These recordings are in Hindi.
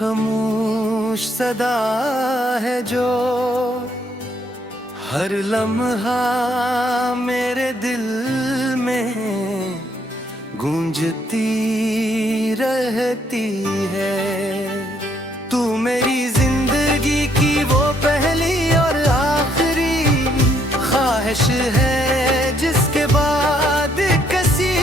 खामोश सदा है जो हर लम्हा मेरे दिल में गूंजती रहती है। तू मेरी जिंदगी की वो पहली और आखिरी ख्वाहिश है जिसके बाद कसी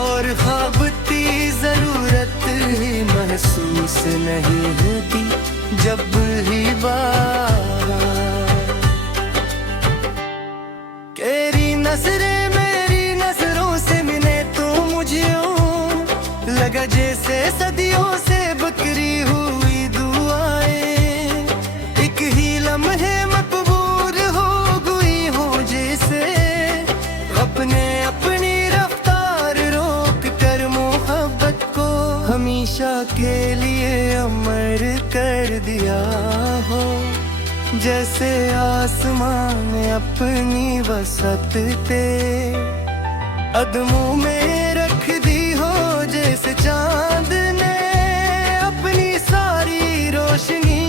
और ख्वाबती जरूरत ही महसूस नहीं होती जब ही तेरी नजरें मेरी नजरों से मिले तो मुझे लगा जैसे सदियों से बकरी हुई दुआएं एक ही लम्हे मकबूल हो गई हो जैसे अपने अपनी रफ्तार रोक कर मोहब्बत को हमेशा के लिए अमर कर दिया हो। जैसे आसमान अपनी वसत पे कदमों में रख दी हो जैसे चांद ने अपनी सारी रोशनी।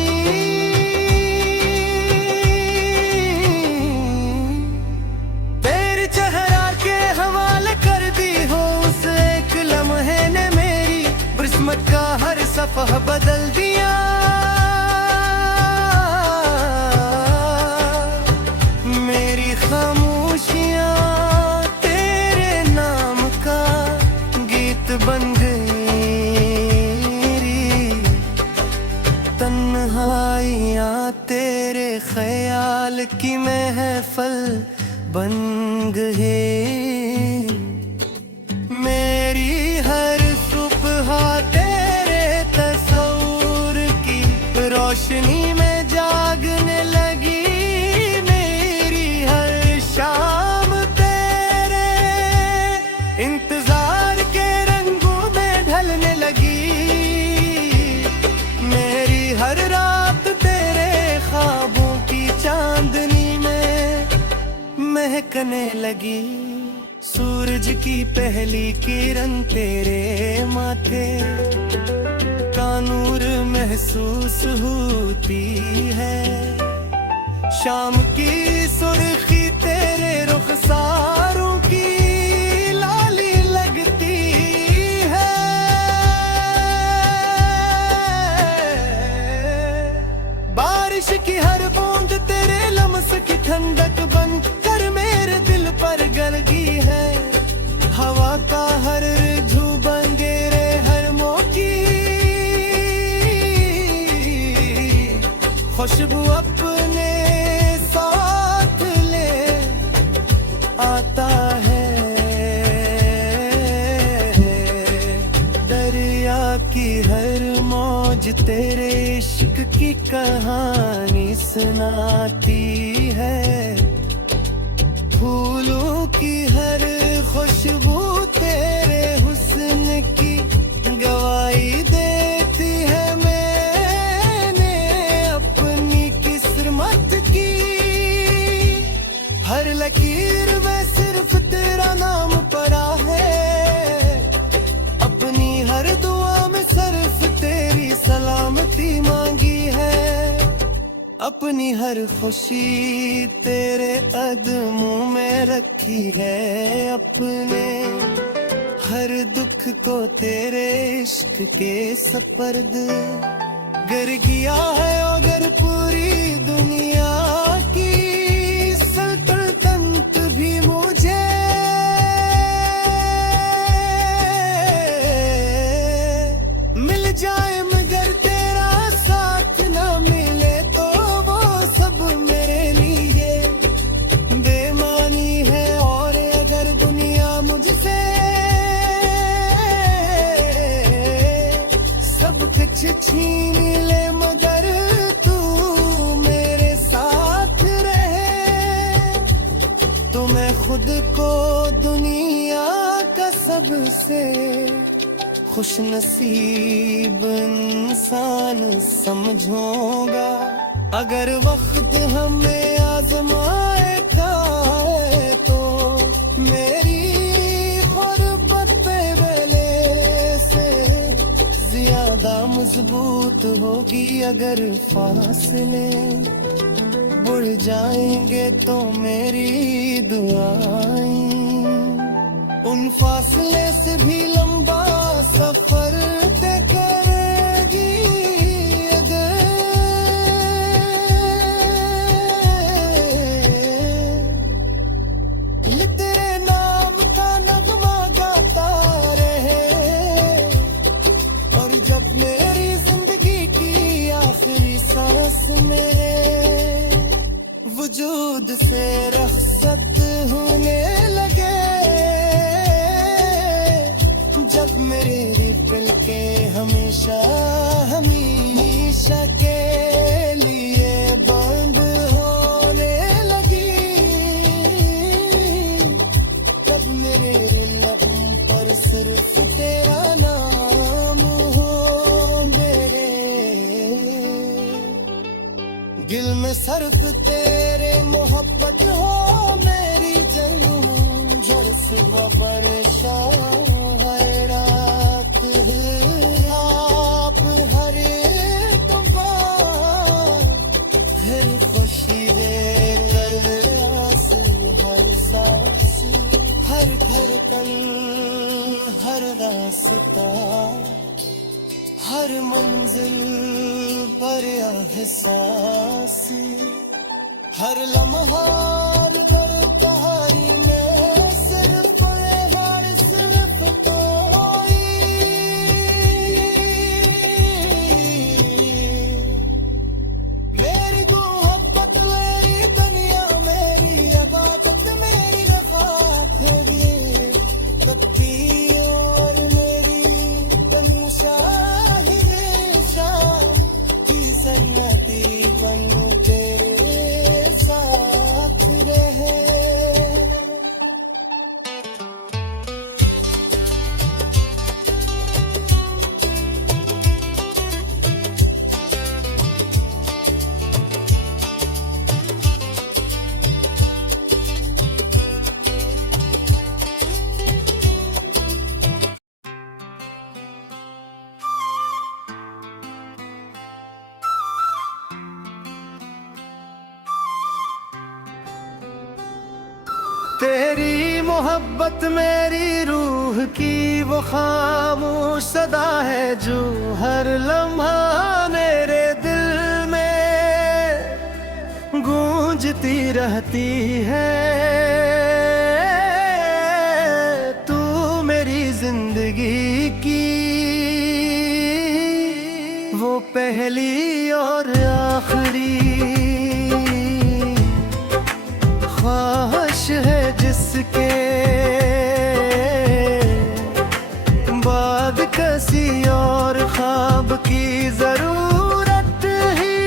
तेरे चेहरा के हवाले कर दी हो उस एक लम्हे ने मेरी किस्मत का हर सफ़ह बदल दिया। मेरी खामोशियाँ तेरे नाम का गीत बन गई, तन्हाइयाँ तेरे ख्याल की महफल बन गई। मेरी हर सुबह तेरे तस्वीर की रोशनी में जागने लगी। मेरी हर शाम तेरे इंतजार के रंगों में ढलने लगी। मेरी हर रात तेरे ख्वाबों की चांदनी में महकने लगी। सूरज की पहली किरण तेरे माथे का नूर महसूस होती है। शाम की सुर्खी तेरे रुखसारों की लाली लगती है। बारिश की हर बूंद तेरे लम्स की ठंडक बन कर मेरे दिल पर गलगी है। हवा का हर झूबन गेरे हर मौकी खुशबू अपने साथ ले आता है। दरिया की हर मौज तेरे इश्क की कहानी सुनाती है। फूलों की हर खुशबू तेरे हुस्न की गवाही देती है। मैंने अपनी किस्मत की हर लकीर में सिर्फ तेरा नाम पड़ा है। अपनी हर दुआ में सिर्फ तेरी सलामती मांगी है। अपनी हर खुशी तेरे कदमों में रखी है। अपने हर दुख को तेरे इश्क के सपर्द कर किया है। अगर पूरी दुनिया की सल्तनत भी मुझे मिल जाए मगर तेरा साथ ना मिले तो वो सब मेरे लिए बेमानी है। और अगर दुनिया मुझसे सब कुछ छीन ले मगर तू मेरे साथ रहे तो मैं खुद को दुनिया का सबसे खुश नसीब इंसान समझूंगा। अगर वक्त हमें आजमाएगा तो मेरी गुर्बत पे वेले से ज्यादा मजबूत होगी अगर फासले बढ़ जाएंगे तो मेरी दुआएं उन फासले से भी लंबा सफर तय करेगी अगर ये तेरे नाम का नगमा गाता रहे और जब मेरी जिंदगी की आखिरी सांस मेरे वजूद से रखसत होने लगे जब मेरे दिल के हमेशा हमेशा के लिए बंद होने लगी तब मेरे लबों पर सिर्फ तेरा नाम हो मेरे दिल में सिर्फ तेरे मोहब्बत हो मेरी जलूं जड़ से परेशान है रात आप हर एक बार फिर खुशी दे कर आस हर सांस हर धड़कन हर रास्ता हर मंजिल पर एहसास हर लम्हा दर तहारी में सिर्फ कोई मेरी मोहब्बत मेरी दुनिया मेरी इबादत मेरी रफ़ात है तकती और मेरी तनुषा शाम की सन्नती बन तेरे साथ रहे तेरी मोहब्बत मेरी रूह की वो खामोश सदा है जो हर लम्हा मेरे दिल में गूंजती रहती है तू मेरी जिंदगी की वो पहली और आखिरी ख्वाहिश है जिसके बाद किसी और ख्वाब की जरूरत ही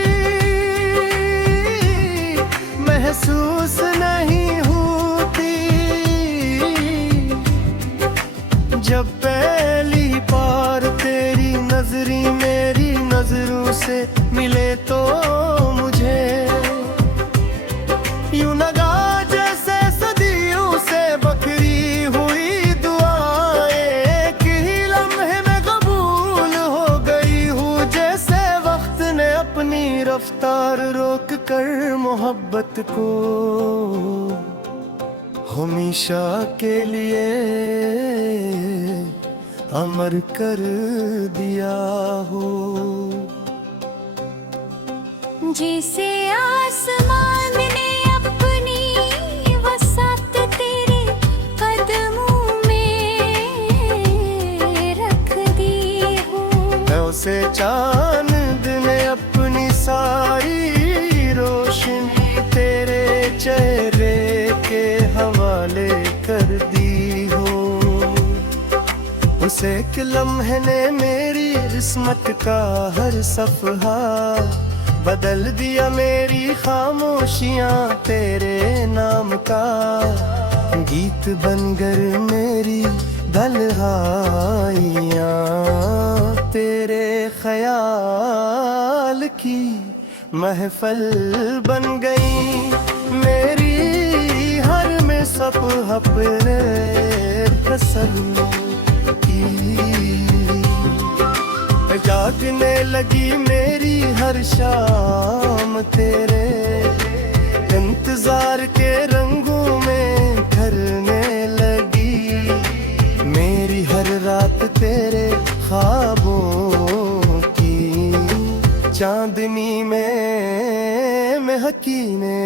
महसूस नहीं होती जब पहली बार तेरी नजरी मेरी नजरों से मिले तो मुझे यूं लगा जैसे सदियों से बखरी हुई दुआएं एक ही लम्हे में कबूल हो गई हूँ जैसे वक्त ने अपनी रफ्तार रोक कर मोहब्बत को हमेशा के लिए अमर कर दिया हो जैसे आसमान ने अपनी वसात तेरे कदमों में रख दी हो उसे चांद ने अपनी सारी रोशनी तेरे चेहरे के हवाले कर दी हो उसे एक लम्हे ने मेरी किस्मत का हर सफहा बदल दिया मेरी खामोशियां तेरे नाम का गीत बनकर मेरी दलहाइयां तेरे ख्याल की महफल बन गई मेरी हर में सब अपने कसम की जा लगने लगी मेरी हर शाम तेरे इंतजार के रंगों में ढलने लगी मेरी हर रात तेरे ख्वाबों की चांदनी में महकीने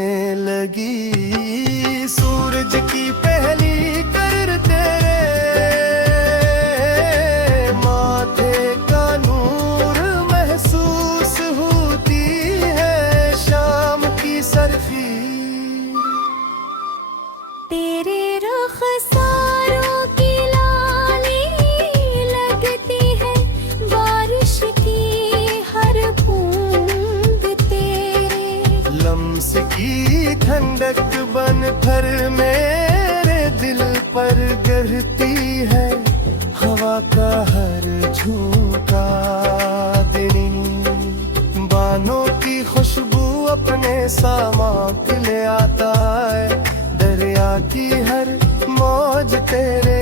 लगी सूरज की पहली किरण तेरे माथे का नूर महसूस होती है शाम की सर्फी तेरे रुखसारों की लाली लगती है बारिश की हर बूंद तेरे लम्स की ठंडक बन कर मेरे दिल पर गिरती है हवा का हर झोंका दिनी बानों की खुशबू अपने सामाक ले आता है दरिया की हर मौज तेरे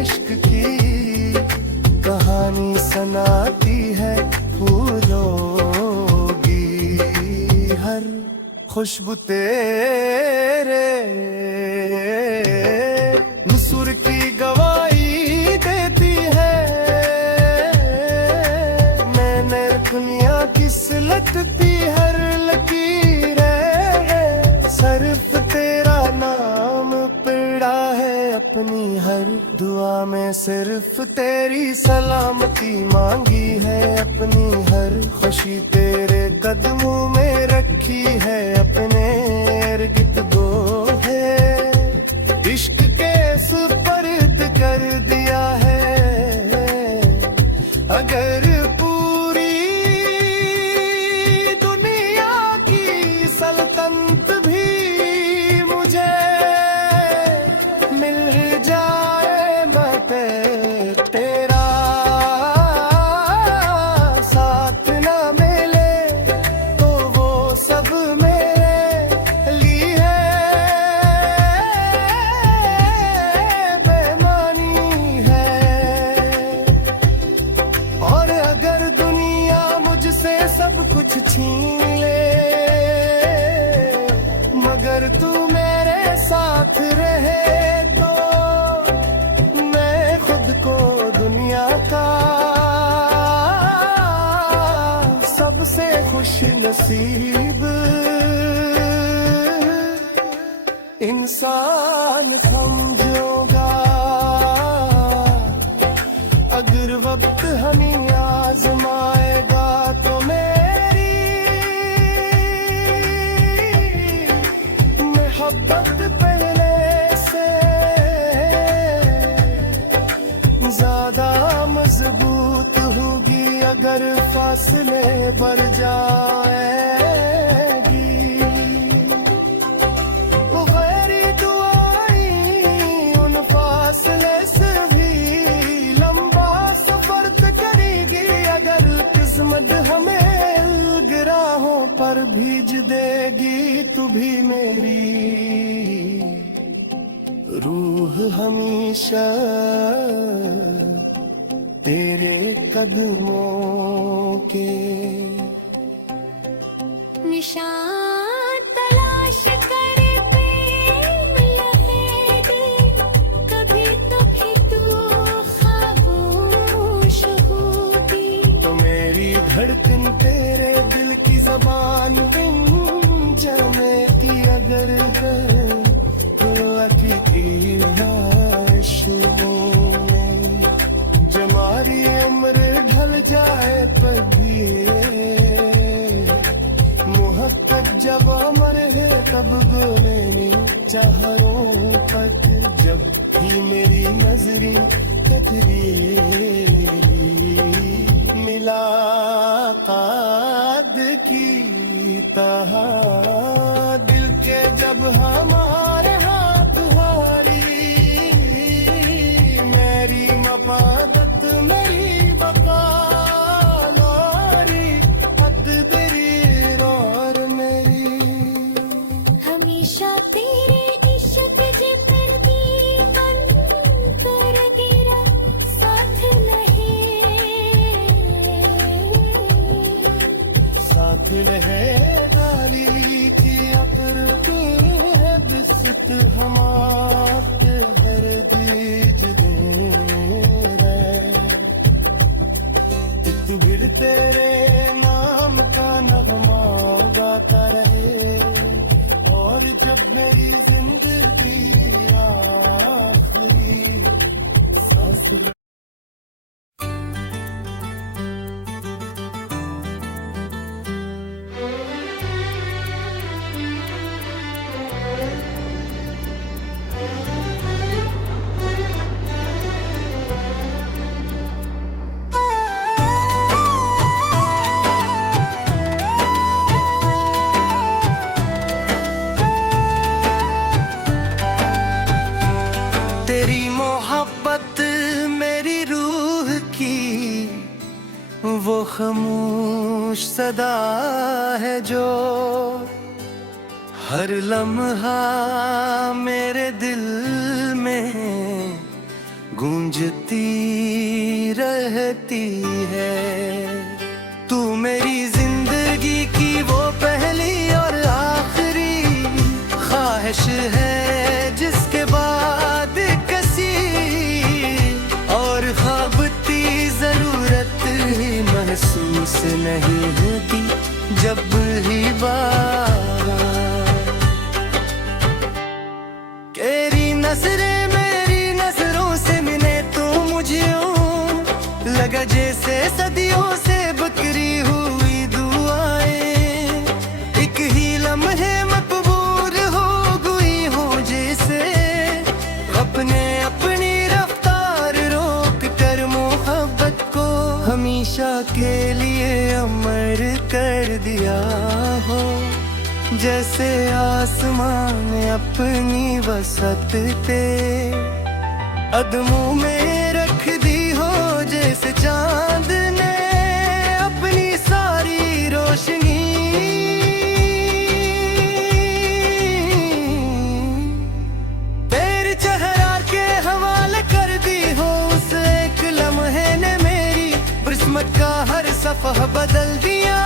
इश्क की कहानी सुनाती है फूलों की हर खुशबू तेरे सुर की गवाही देती है मैंने दुनिया की सुलगती हर लकीर है सिर्फ तेरा नाम पड़ा है अपनी हर दुआ में सिर्फ तेरी सलामती मांगी है अपनी हर खुशी तेरे कदमों में रखी है अपने इर्द गिर्द है इश्क के सुपर्द कर दिया है अगर पूरी दुनिया की सल्तनत भी मुझे मिल जाए मैं तेरा साथ न मिले तो वो सब मेरे लिए बेमानी है और अगर दुनिया मुझसे सब कुछ छीन ले मगर तू मेरे साथ रहे तो मैं खुद को दुनिया का सबसे खुश नसीब इंसान समझूंगा अगर वक्त हमें आजमाएगा तो मेरी मोहब्बत पहले से ज्यादा मजबूत होगी अगर फासले बढ़ जाएगी वो गैरी दुआएं उन फासले से भी लंबा सफर करेगी अगर किस्मत हमें गिराहों पर भीज देगी तू भी मेरी रूह हमेशा तेरे कदमों के निशान तलाश करते लहेंगे कभी तो भी तू खामोश होगी तो मेरी धड़कन तेरे दिल की जबान बिन जमेती अगर तो की जमारी उम्र ढल जाए पर भी मोहब्बत जब अमर है तब गोने चाहरों तक जब ही मेरी नजरी कतरी मुलाकात की तहा दिल के जब हमारे हाथ हारी मेरी मफादत मेरी बका नारी तकदीर और मेरी हमेशा तेरे इश्क जे पर भी अंतर तेरा साथ नहीं की वो खामोश सदा है जो हर लम्हा मेरे दिल में गूंजती रहती है। तू मेरी जिंदगी की वो पहली और आखिरी ख्वाहिश है जिसके बाद कसी और ख्वाबती जरूरत महसूस नहीं होती जब ही बार तेरी नजरें मेरी नजरों से मिले तो मुझे लगा जैसे सदियों से बकरी हुई दुआएं एक ही लम्हे मकबूल हो गई हो जैसे अपने अपनी रफ्तार रोक कर मोहब्बत को हमेशा के लिए अमर कर दिया हो। जैसे आसमान अपनी वसत पे कदमों में रख दी हो जैसे चांद ने अपनी सारी रोशनी तेरे चेहरा के हवाले कर दी हो। उस एक लम्हे ने मेरी किस्मत का हर सफ़ह बदल दिया।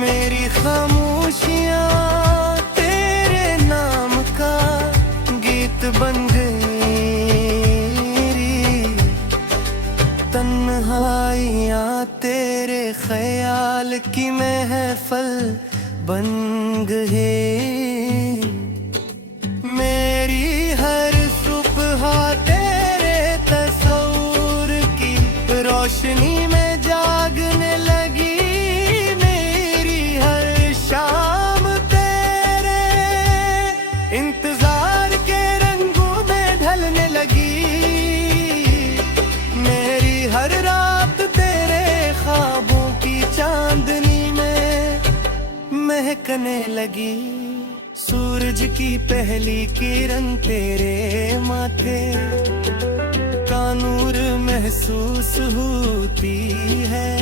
मेरी खामोशियाँ तेरे नाम का गीत बन गई, तन्हाइयाँ तेरे ख्याल की महफल बन गई। मेरी हर सुबह तेरे तस्वीर की रोशनी में जागने लगी। मेरी हर शाम तेरे इंतजार के रंगों में ढलने लगी। मेरी हर रात तेरे ख्वाबों की चांदनी में महकने लगी। सूरज की पहली किरण तेरे माथे का नूर महसूस होती है।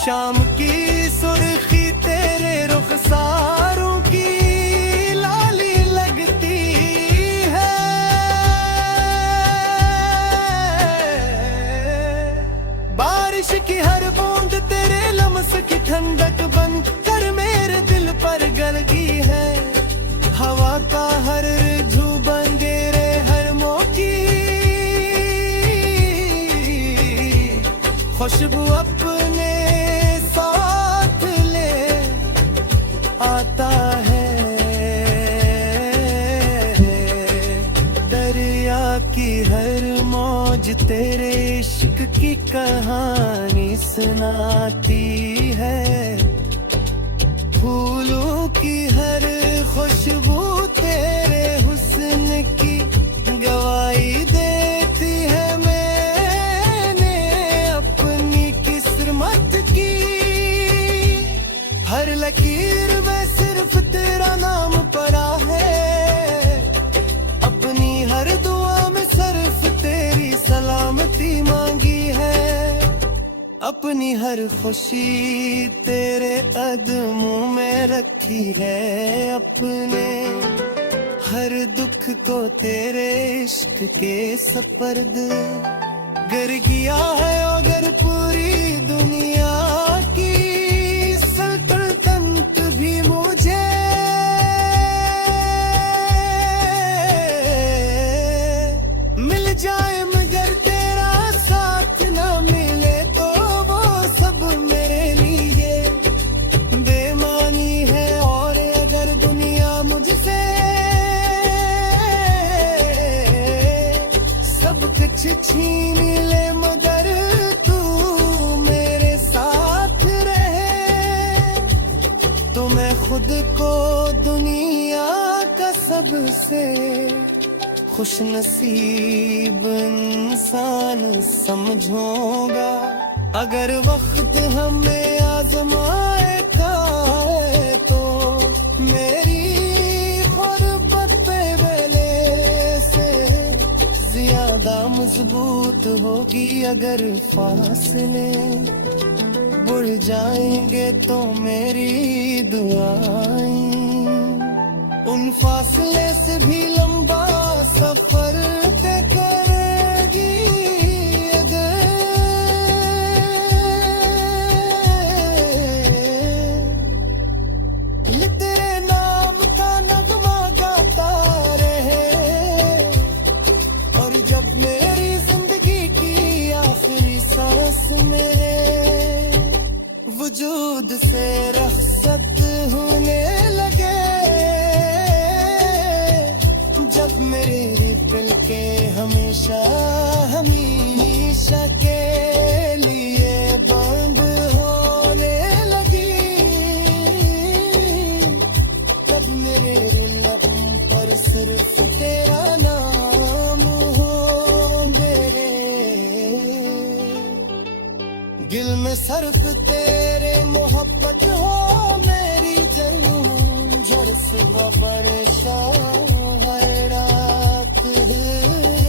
शाम की सुर्खी तेरे रुखसारों की लाली लगती है। बारिश की हर बूंद तेरे लम्स की ठंडक बन कर मेरे दिल पर गलगी है। हवा का हर झूबन तेरे हर मौकी खुशबू अपने साथ ले आता है। दरिया की हर मौज तेरे इश्क की कहानी सुनाती है। फूलों की हर खुशबू तेरे हुस्न की गवाही देती है। मैंने अपनी किस्मत की हर लकीर में सिर्फ तेरा नाम पड़ा है। अपनी हर दुआ में सिर्फ तेरी सलामती मांगी है। अपनी हर खुशी तेरे कदमों में रखी है। अपने हर दुख को तेरे इश्क के सपर्द कर किया है। अगर पूरी दुनिया की सल्तनत भी मुझे मिल जाए मगर तेरा साथ ना मिले तो वो सब मेरे लिए बेमानी है। और अगर दुनिया मुझसे सब कुछ छीन ले मगर तू मेरे साथ रहे तो मैं खुद को दुनिया का सबसे खुश नसीब इंसान समझूंगा। अगर वक्त हमें आजमाएगा तो मेरी गुर्बत पे वेले ज्यादा मजबूत होगी अगर फासले बढ़ जाएंगे तो मेरी दुआएं उन फासले से भी लंबा सफर तय करेगी अगर ये तेरे नाम का नगमा गाता रहे और जब मेरी जिंदगी की आखिरी सांस मेरे वजूद से रखसत होने लगे जब मेरे दिल के हमेशा हमेशा के लिए बंद होने लगी तब मेरे लबों पर सिर्फ तेरा नाम हो मेरे दिल में सर्फ तेरे मोहब्बत हो मेरी जलूं जड़ सुबह परेशान हर रात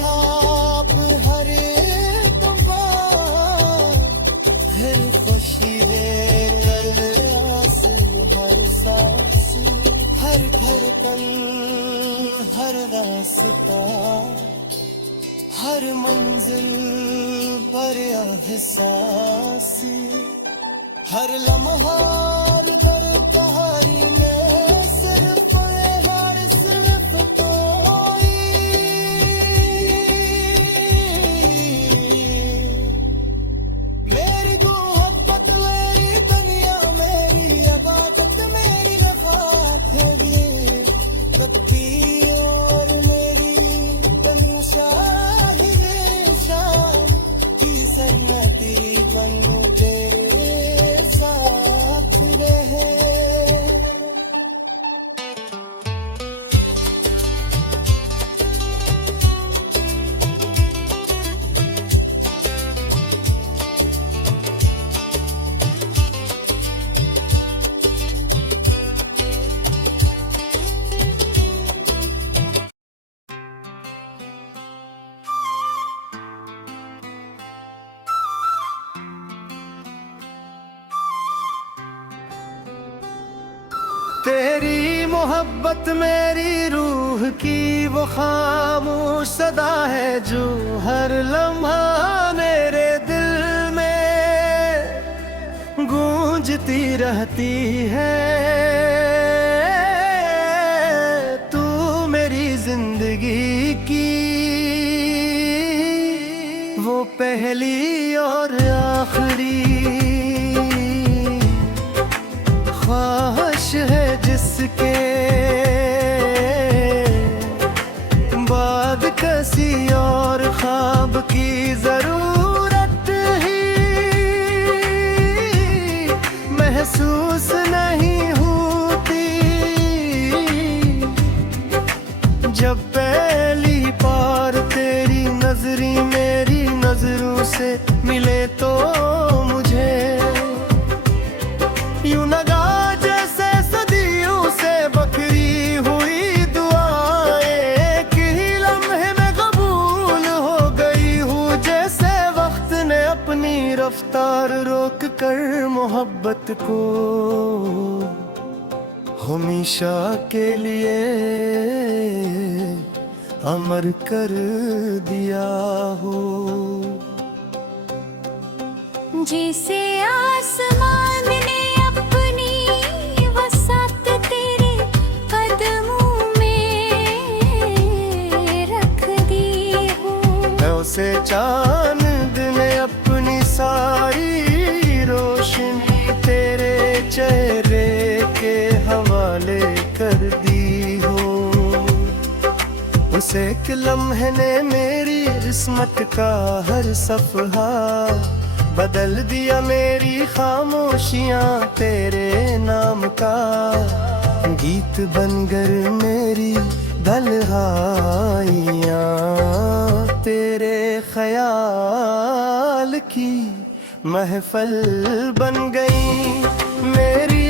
आप हर हर खुशी दे आस हर सांस हर धड़कन हर रास्ता हर मंजिल पर एहसास हर लम्हा हर दरदारी में सिर्फ हर सिर्फ तो मेरी मोहब्बत मेरी दुनिया मेरी इबादत मेरी नफ़ात है ये तकती और मेरी तमशा सन्नती बनूं तेरे साथ रहे तेरी मोहब्बत मेरी रूह की वो खामोश सदा है जो हर लम्हा मेरे दिल में गूंजती रहती है तू मेरी जिंदगी की वो पहली और आखिरी ख्वाहिश है जिसके बाद किसी और ख्वाब की जरूरत ही महसूस नहीं होती जब पहली बार तेरी नजरी मेरी नजरों से मिले तो मुझे यूं लगा जैसे सदियों से बखरी हुई दुआएं एक ही लम्हे में कबूल हो गई हूँ जैसे वक्त ने अपनी रफ्तार रोक कर मोहब्बत को हमेशा के लिए अमर कर दिया हो जैसे आसमान ने अपनी वसात तेरे कदमों में रख दी हो उसे चांद ने अपनी सारी रोशनी तेरे चेहरे के हवाले कर दी हो उस एक लम्हे ने मेरी किस्मत का हर सफहा बदल दिया मेरी खामोशियाँ तेरे नाम का गीत बनकर मेरी दलहाइयाँ तेरे ख्याल की महफल बन गई मेरी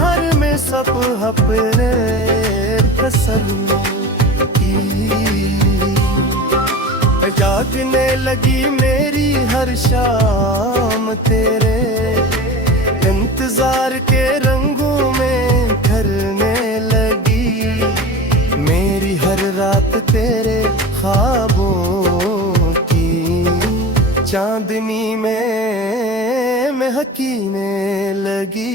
हर में सब अपने कसम की उगने लगी मेरी हर शाम तेरे इंतजार के रंगों में ढलने लगी। मेरी हर रात तेरे ख्वाबों की चांदनी में महकीने लगी।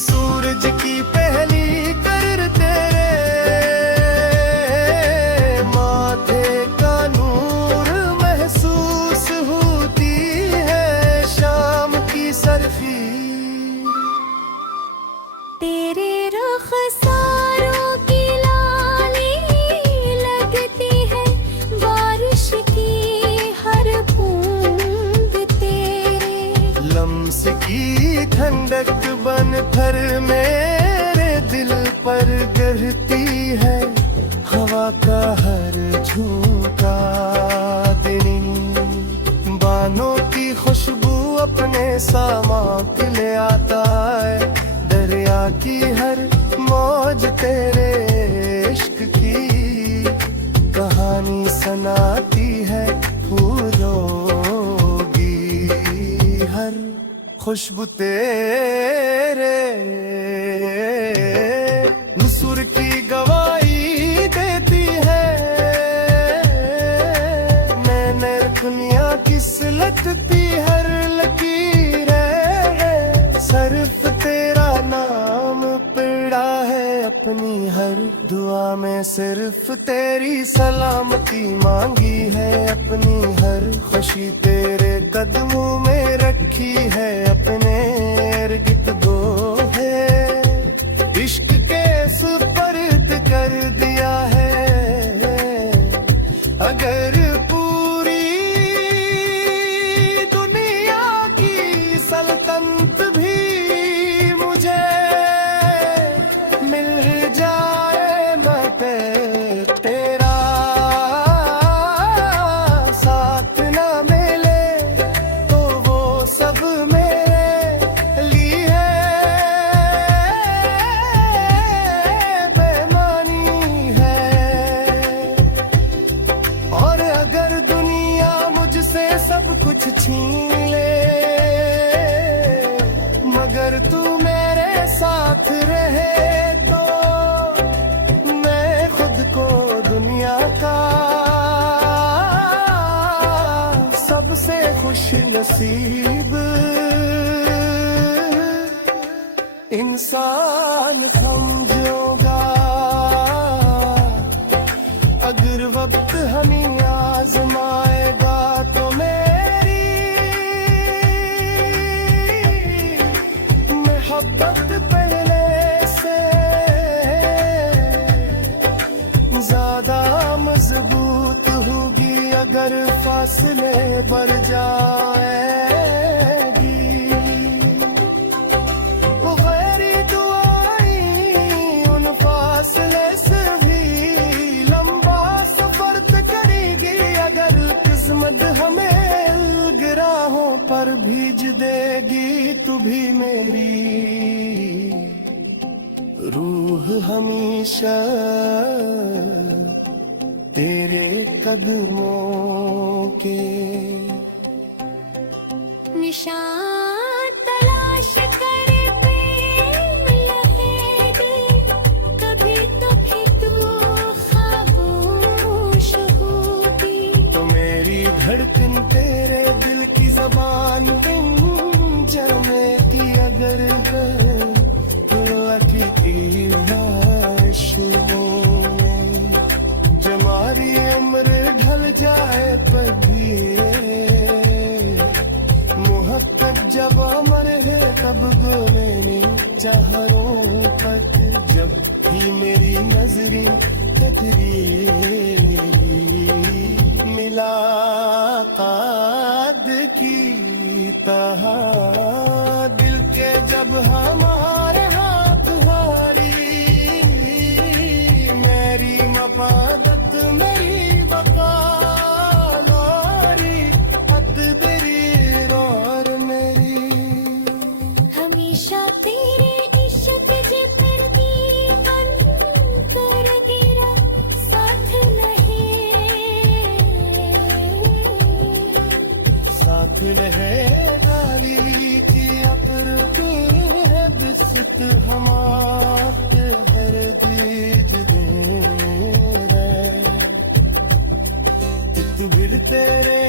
सूरज की पहली किरण तेरे माथे का नूर महसूस होती है शाम की सर्फी। तेरे रुखसारों की लाली लगती है बारिश की हर बूंद तेरे। लम्स की ठंडक बन कर मेरे दिल पर गिरती है हवा का हर झोंका दिन। बानों की खुशबू अपने सामाक ले आता है। दरिया की हर मौज तेरे इश्क की कहानी सुनाती है। फूलोगी हर खुशबू तेरे नुसुर की गवाही देती है। मैंने दुनिया की सुलगती हर लकीर है। सिर्फ तेरा नाम पड़ा है अपनी हर दुआ में। सिर्फ तेरी सलामती मांगी है अपनी हर खुशी तेरे कदमों में रखी है। अपने इर्द दो है इश्क के सुपर्द कर दिया है। अगर पूरी दुनिया की सल्तनत भी मुझे मिल जाए मैं पे तेरा साथ ना मिले तो वो सब मेरे लिए बेमानी है। और अगर दुनिया मुझसे सब कुछ छीन ले मगर तू मेरे साथ रहे तो मैं खुद को दुनिया का सबसे खुश नसीब इंसान समझूंगा। अगर वक्त हमें आजमाएगा तो मेरी मोहब्बत पहले से ज्यादा मजबूत होगी। अगर फासले बढ़ जाएगी वो गैरी दुआएं उन फासले से भी लंबा सफर करेगी। अगर किस्मत हमें गिराहों पर भीज देगी तू भी मेरी रूह हमेशा तेरे कदमों के निशान तलाश करते रहेगी। कभी तो फिर तू खामोश होगी। तो मेरी धड़कन तेरे दिल की जबान जमेती अगर की जमारी उम्र ढल जाए कभी मोहब्बत जब अमर है तब मैंने चाहरों तक जब भी मेरी नजरें टकरी मुलाकात की तहा दिल के जब हमारे हाथ हारी मेरी मफादत मेरी बका नारी अतदरीर और मेरी हमेशा तेरे इश्क जिक्र दी अंतर गिरा साथ नहीं Tünehe daliti apır है बिस्त हमारे हर दीज दे है तू फिर तेरे